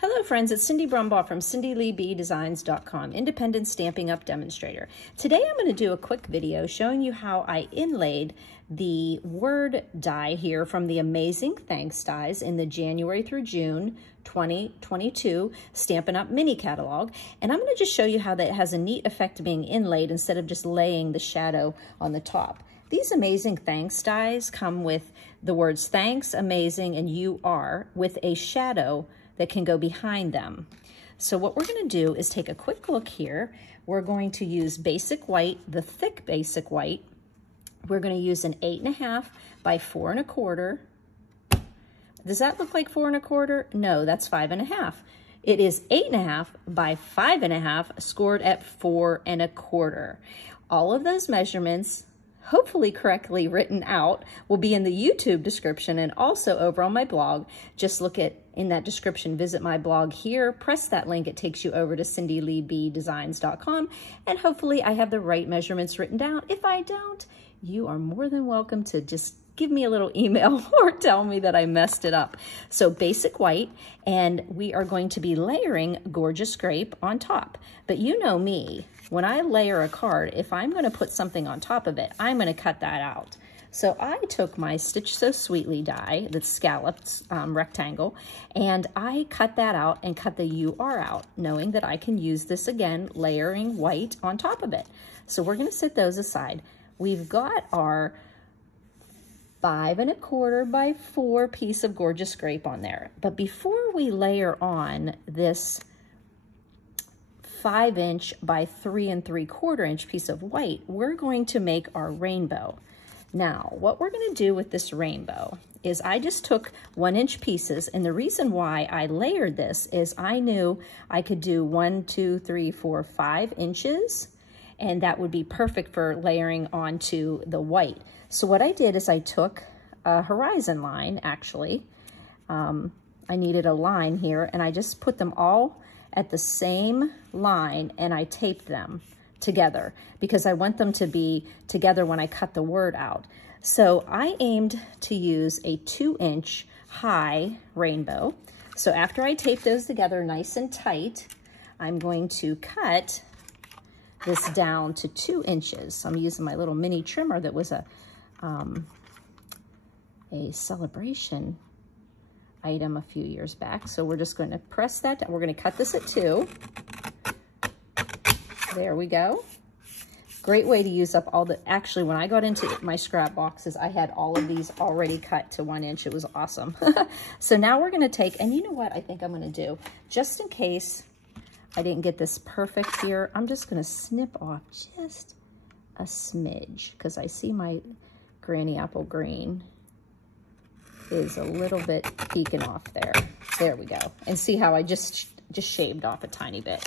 Hello friends, it's Cindy Brumbaugh from CindyLeeBDesigns.com, independent Stampin' Up demonstrator. Today I'm going to do a quick video showing you how I inlaid the word die here from the Amazing Thanks dies in the January through June 2022 Stampin' Up mini catalog. And I'm going to just show you how that has a neat effect of being inlaid instead of just laying the shadow on the top. These Amazing Thanks dies come with the words thanks, amazing, and you are with a shadow that can go behind them. So what we're going to do is take a quick look here. We're going to use basic white, the thick basic white. We're going to use an 8.5 by 4 1/4. Does that look like 4 1/4? No, that's 5.5. It is 8.5 by 5.5 scored at 4 1/4. All of those measurements, hopefully correctly written out, will be in the YouTube description and also over on my blog. Just look at in that description, visit my blog here, press that link, it takes you over to CindyLeeBDesigns.com, and hopefully I have the right measurements written down. If I don't, you are more than welcome to just give me a little email or tell me that I messed it up. So basic white, and we are going to be layering Gorgeous Grape on top. But you know me, when I layer a card, if I'm going to put something on top of it, I'm going to cut that out. So I took my Stitch So Sweetly die, that's scalloped rectangle, and I cut that out and cut the UR out, knowing that I can use this again, layering white on top of it. So we're going to set those aside. We've got our 5 1/4 by 4 piece of Gorgeous Grape on there. But before we layer on this 5" by 3 3/4" piece of white, we're going to make our rainbow. Now, what we're going to do with this rainbow is I just took 1" pieces, and the reason why I layered this is I knew I could do 1, 2, 3, 4, 5 inches, and that would be perfect for layering onto the white. So what I did is I took a horizon line, actually. I needed a line here, and I just put them all at the same line, and I taped them together because I want them to be together when I cut the word out. So I aimed to use a 2" high rainbow. So after I tape those together nice and tight, I'm going to cut this down to 2 inches. I'm using my little mini trimmer that was a celebration item a few years back. So we're just going to press that down. We're going to cut this at 2. There we go. Great way to use up all the, actually when I got into my scrap boxes, I had all of these already cut to 1 inch. It was awesome. So now we're going to take, and you know what I think I'm going to do? Just in case I didn't get this perfect here, I'm just going to snip off just a smidge because I see my Granny Apple Green is a little bit peeking off there. There we go. And see how I just shaved off a tiny bit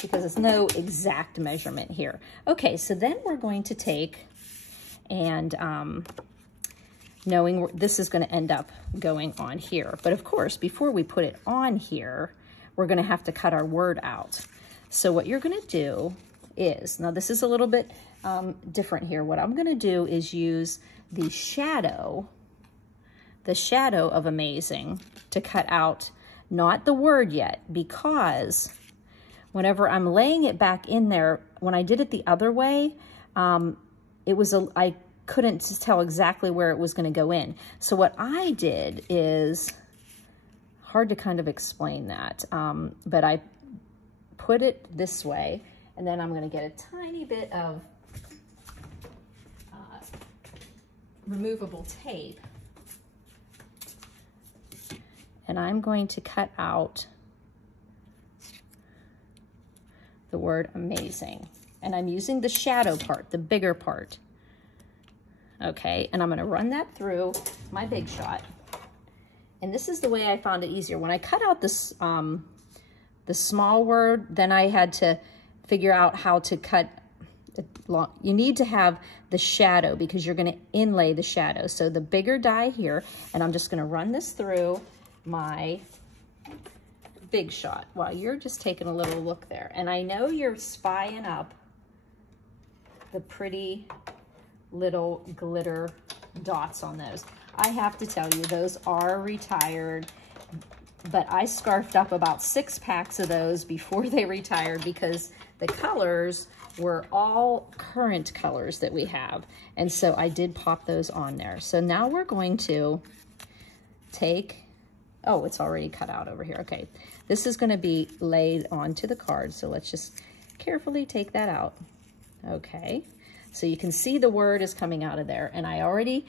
because there's no exact measurement here. Okay, so then we're going to take and knowing this is going to end up going on here. But of course, before we put it on here, we're going to have to cut our word out. So what you're going to do is, now this is a little bit different here. What I'm going to do is use the shadow of Amazing to cut out, not the word yet, because whenever I'm laying it back in there, when I did it the other way, I couldn't tell exactly where it was going to go in. So what I did is, hard to kind of explain that, but I put it this way, and then I'm going to get a tiny bit of removable tape, and I'm going to cut out the word amazing. And I'm using the shadow part, the bigger part. Okay, and I'm gonna run that through my Big Shot. And this is the way I found it easier. When I cut out this, the small word, then I had to figure out how to cut it long. You need to have the shadow because you're gonna inlay the shadow. So the bigger die here, and I'm just gonna run this through my Big Shot while you're just taking a little look there. And I know you're spying up the pretty little glitter dots on those. I have to tell you, those are retired. but I scarfed up about 6 packs of those before they retired because the colors were all current colors that we have. And so I did pop those on there. So now we're going to take, oh, it's already cut out over here. Okay, this is going to be laid onto the card. So let's just carefully take that out. Okay, so you can see the word is coming out of there, and I already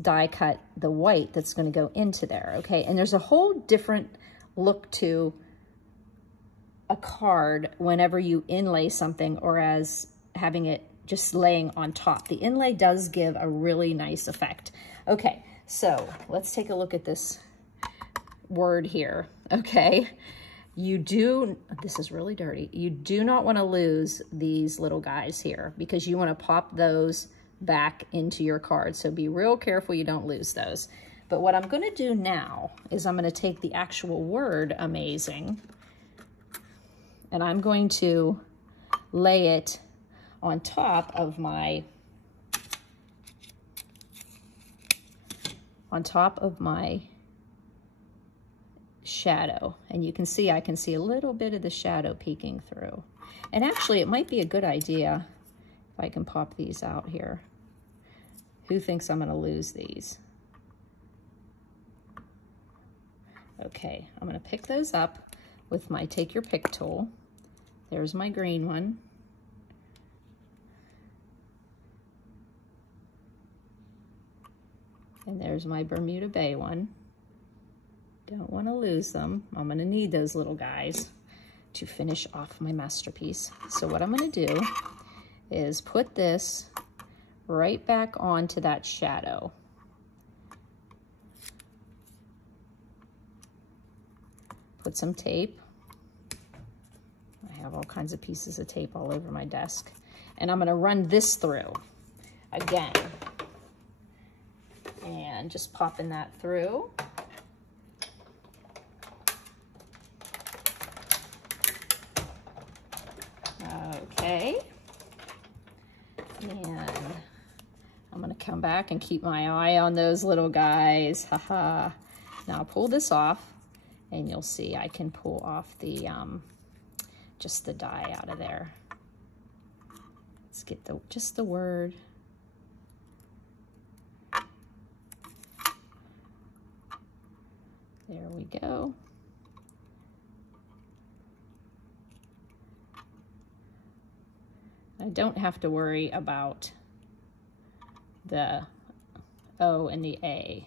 die cut the white that's going to go into there. Okay, and there's a whole different look to a card whenever you inlay something or as having it just laying on top. The inlay does give a really nice effect. Okay, so let's take a look at this word here. Okay, you do, this is really dirty. You do not want to lose these little guys here because you want to pop those back into your card. So be real careful you don't lose those. But what I'm going to do now is I'm going to take the actual word amazing and I'm going to lay it on top of my shadow, and you can see I can see a little bit of the shadow peeking through. And actually it might be a good idea if I can pop these out here. Who thinks I'm going to lose these? Okay, I'm going to pick those up with my take your pick tool. There's my green one. And there's my Bermuda Bay one. Don't want to lose them. I'm going to need those little guys to finish off my masterpiece. So what I'm going to do is put this right back onto that shadow. Put some tape. I have all kinds of pieces of tape all over my desk. And I'm going to run this through again. And just popping that through. Okay, and I'm going to come back and keep my eye on those little guys. Haha. Now I'll pull this off, and you'll see I can pull off the just the die out of there. Let's get just the word. There we go. I don't have to worry about the O and the A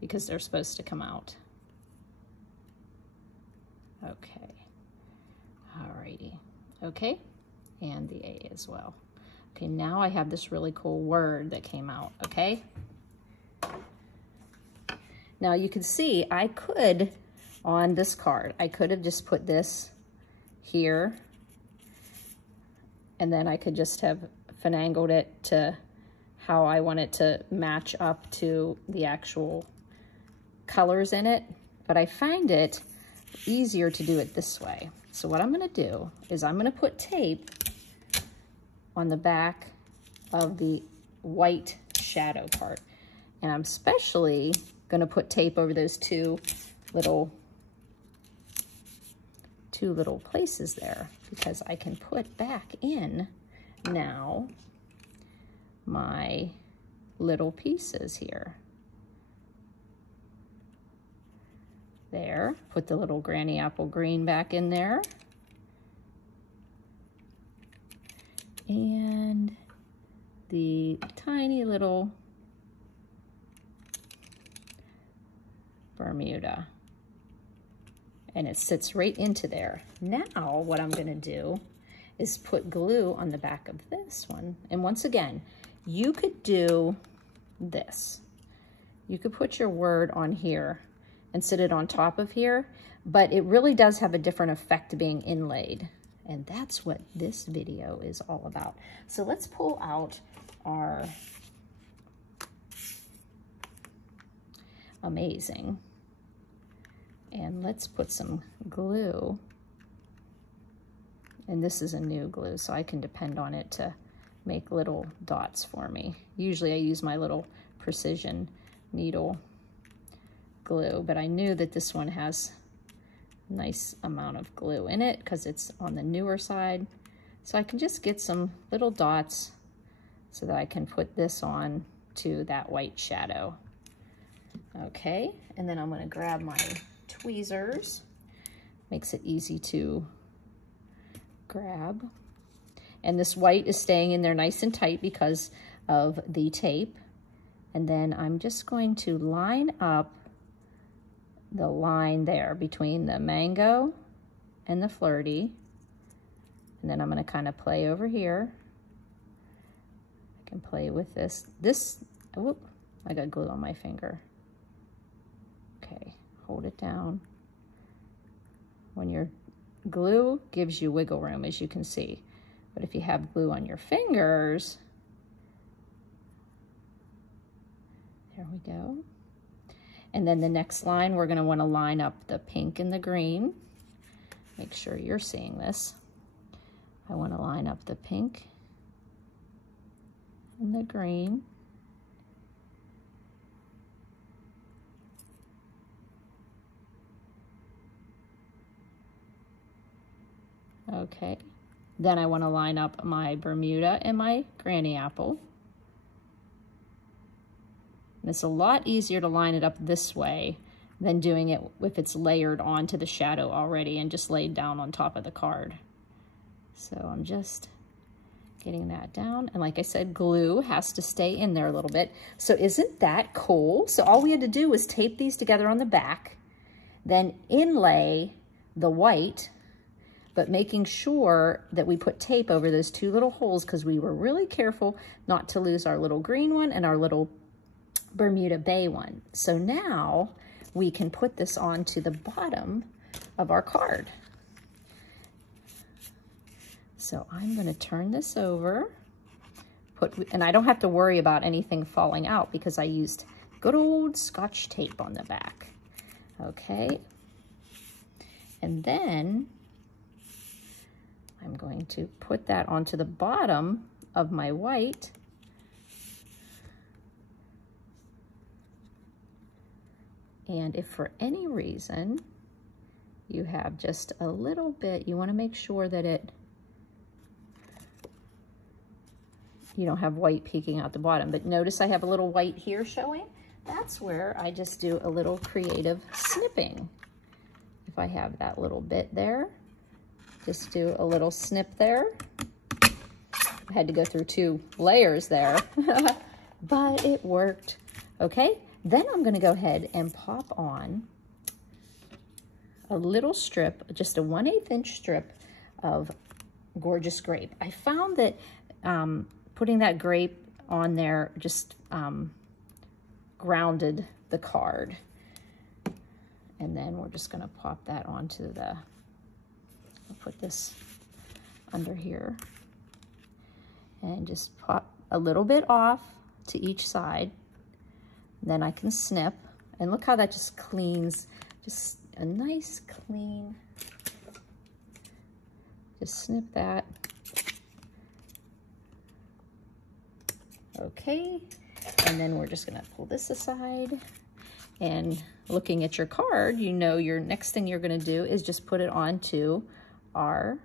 because they're supposed to come out. Okay, alrighty, okay, and the A as well. Okay, now I have this really cool word that came out, okay? Now you can see I could, on this card, I could have just put this here, and then I could just have finagled it to how I want it to match up to the actual colors in it. But I find it easier to do it this way. So what I'm going to do is I'm going to put tape on the back of the white shadow part. And I'm especially going to put tape over those two little places there, because I can put back in now my little pieces here. There, put the little granny apple green back in there. And the tiny little Bermuda. And it sits right into there. Now what I'm going to do is put glue on the back of this one. And once again, you could do this. You could put your word on here and sit it on top of here, but it really does have a different effect being inlaid. And that's what this video is all about. So let's pull out our amazing. And let's put some glue. And this is a new glue, so I can depend on it to make little dots for me. Usually I use my little precision needle glue, but I knew that this one has a nice amount of glue in it because it's on the newer side. So I can just get some little dots so that I can put this on to that white shadow. Okay, and then I'm going to grab my tweezers. Makes it easy to grab. And this white is staying in there nice and tight because of the tape. And then I'm just going to line up the line there between the mango and the flirty. And then I'm going to kind of play over here. I can play with this. Whoop, I got glue on my finger. Okay, hold it down. When your glue gives you wiggle room, as you can see. But if you have glue on your fingers, there we go. And then the next line, we're going to want to line up the pink and the green. Make sure you're seeing this. I want to line up the pink and the green. Okay. Then I want to line up my Bermuda and my granny apple. And it's a lot easier to line it up this way than doing it if it's layered onto the shadow already and just laid down on top of the card. So I'm just getting that down. And like I said, glue has to stay in there a little bit. So isn't that cool? So all we had to do was tape these together on the back, then inlay the white, but making sure that we put tape over those two little holes because we were really careful not to lose our little green one and our little Bermuda Bay one. So now we can put this onto the bottom of our card. So I'm going to turn this over, and I don't have to worry about anything falling out because I used good old Scotch tape on the back. Okay. And then I'm going to put that onto the bottom of my white. And if for any reason you have just a little bit, you want to make sure that you don't have white peeking out the bottom. But notice I have a little white here showing. That's where I just do a little creative snipping. If I have that little bit there, just do a little snip there. I had to go through 2 layers there, but it worked. Okay. Then I'm going to go ahead and pop on a little strip, just a 1/8 inch strip of Gorgeous Grape. I found that putting that grape on there just grounded the card. And then we're just going to pop that onto I'll put this under here and just pop a little bit off to each side. Then I can snip, and look how that just cleans, just a nice clean, just snip that. Okay, and then we're just gonna pull this aside, and looking at your card, you know your next thing you're gonna do is just put it onto and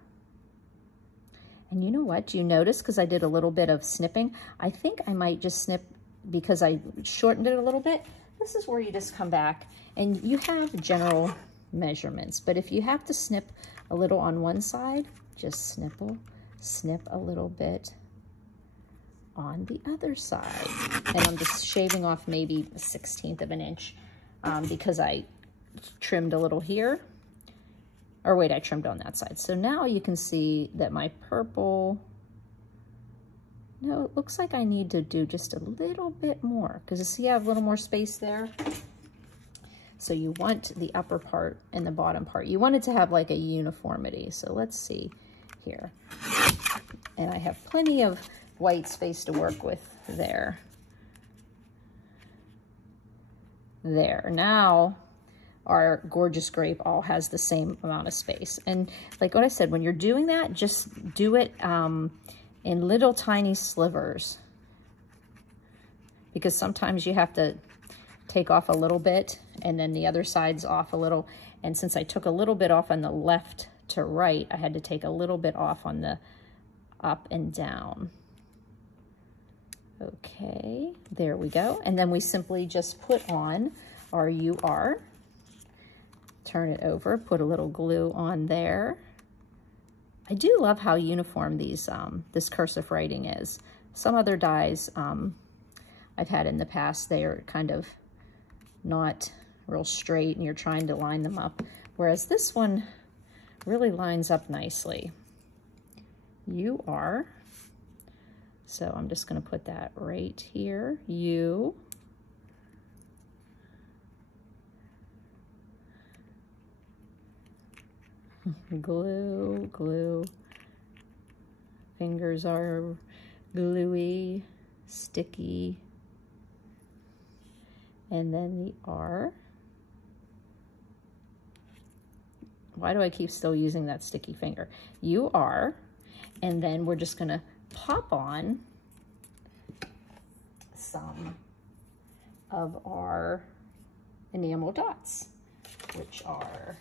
you know what, you notice, because I did a little bit of snipping, I think I might just snip because I shortened it a little bit. This is where you just come back and you have general measurements, but if you have to snip a little on one side, just snip a little bit on the other side. And I'm just shaving off maybe 1/16 of an inch because I trimmed a little here. Or wait, I trimmed on that side. So now you can see that my purple, no, it looks like I need to do just a little bit more because you see I have a little more space there. So you want the upper part and the bottom part. You want it to have like a uniformity. So let's see here. And I have plenty of white space to work with there. There. Now our Gorgeous Grape all has the same amount of space. And like what I said, when you're doing that, just do it in little tiny slivers, because sometimes you have to take off a little bit, and then the other side's off a little. And since I took a little bit off on the left to right, I had to take a little bit off on the up and down. Okay, there we go. And then we simply just put on our UR, turn it over, put a little glue on there. I do love how uniform these this cursive writing is. Some other dies I've had in the past, they are kind of not real straight and you're trying to line them up, whereas this one really lines up nicely. UR. So I'm just going to put that right here. U. Glue, glue. Fingers are gluey, sticky. And then the R. Why do I keep still using that sticky finger? UR. And then we're just going to pop on some of our enamel dots, which are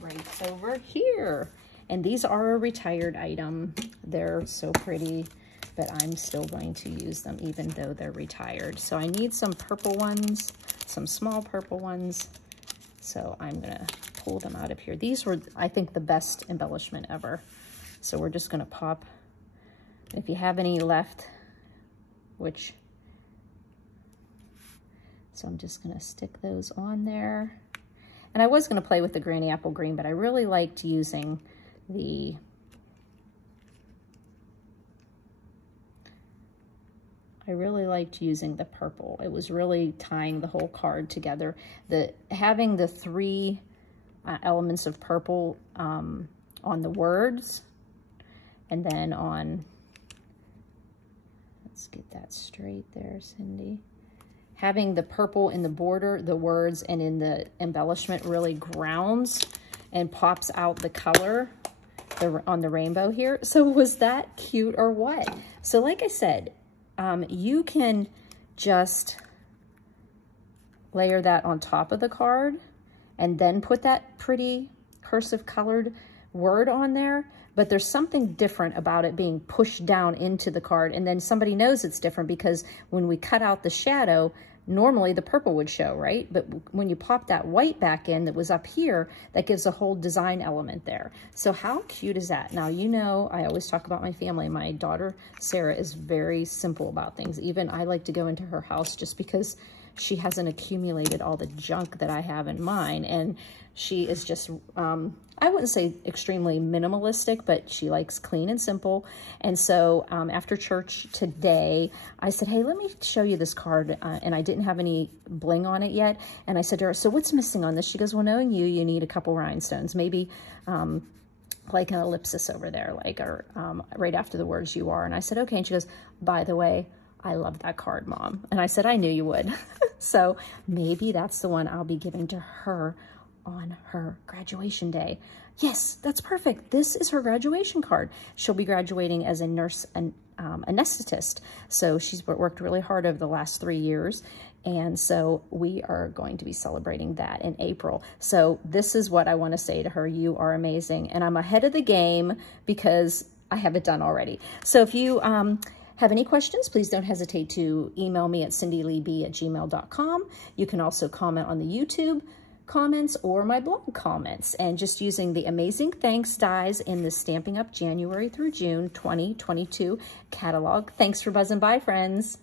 right over here. And these are a retired item. They're so pretty, but I'm still going to use them even though they're retired. So I need some purple ones, some small purple ones. So I'm gonna pull them out of here. These were, I think, the best embellishment ever. So we're just gonna pop, if you have any left, which, so I'm just gonna stick those on there. And I was gonna play with the Granny Apple Green, but I really liked using the, purple. It was really tying the whole card together. Having the three elements of purple on the words, and then on, let's get that straight there, Cindy. Having the purple in the border, the words, and in the embellishment really grounds and pops out the color on the rainbow here. So was that cute or what? So like I said, you can just layer that on top of the card and then put that pretty cursive colored word on there. But there's something different about it being pushed down into the card, and then somebody knows it's different because when we cut out the shadow, normally the purple would show, right? But when you pop that white back in that was up here, that gives a whole design element there. So how cute is that? Now, you know, I always talk about my family. My daughter, Sarah, is very simple about things. Even I like to go into her house just because she hasn't accumulated all the junk that I have in mine. And she is just, I wouldn't say extremely minimalistic, but she likes clean and simple. And so after church today, I said, hey, let me show you this card. And I didn't have any bling on it yet. And I said to her, so what's missing on this? She goes, well, knowing you, you need a couple rhinestones, maybe like an ellipsis over there, like or right after the words you are. And I said, okay. And she goes, by the way, I love that card, Mom. And I said, I knew you would. So maybe that's the one I'll be giving to her on her graduation day. Yes, that's perfect. This is her graduation card. She'll be graduating as a nurse and anesthetist. So she's worked really hard over the last 3 years. And so we are going to be celebrating that in April. So this is what I want to say to her. You are amazing. And I'm ahead of the game because I have it done already. So if you have any questions, please don't hesitate to email me at cindyleeb@gmail.com. You can also comment on the YouTube comments or my blog comments, and just using the Amazing Thanks dies in the Stamping Up January through June 2022 catalog. Thanks for buzzing by, friends.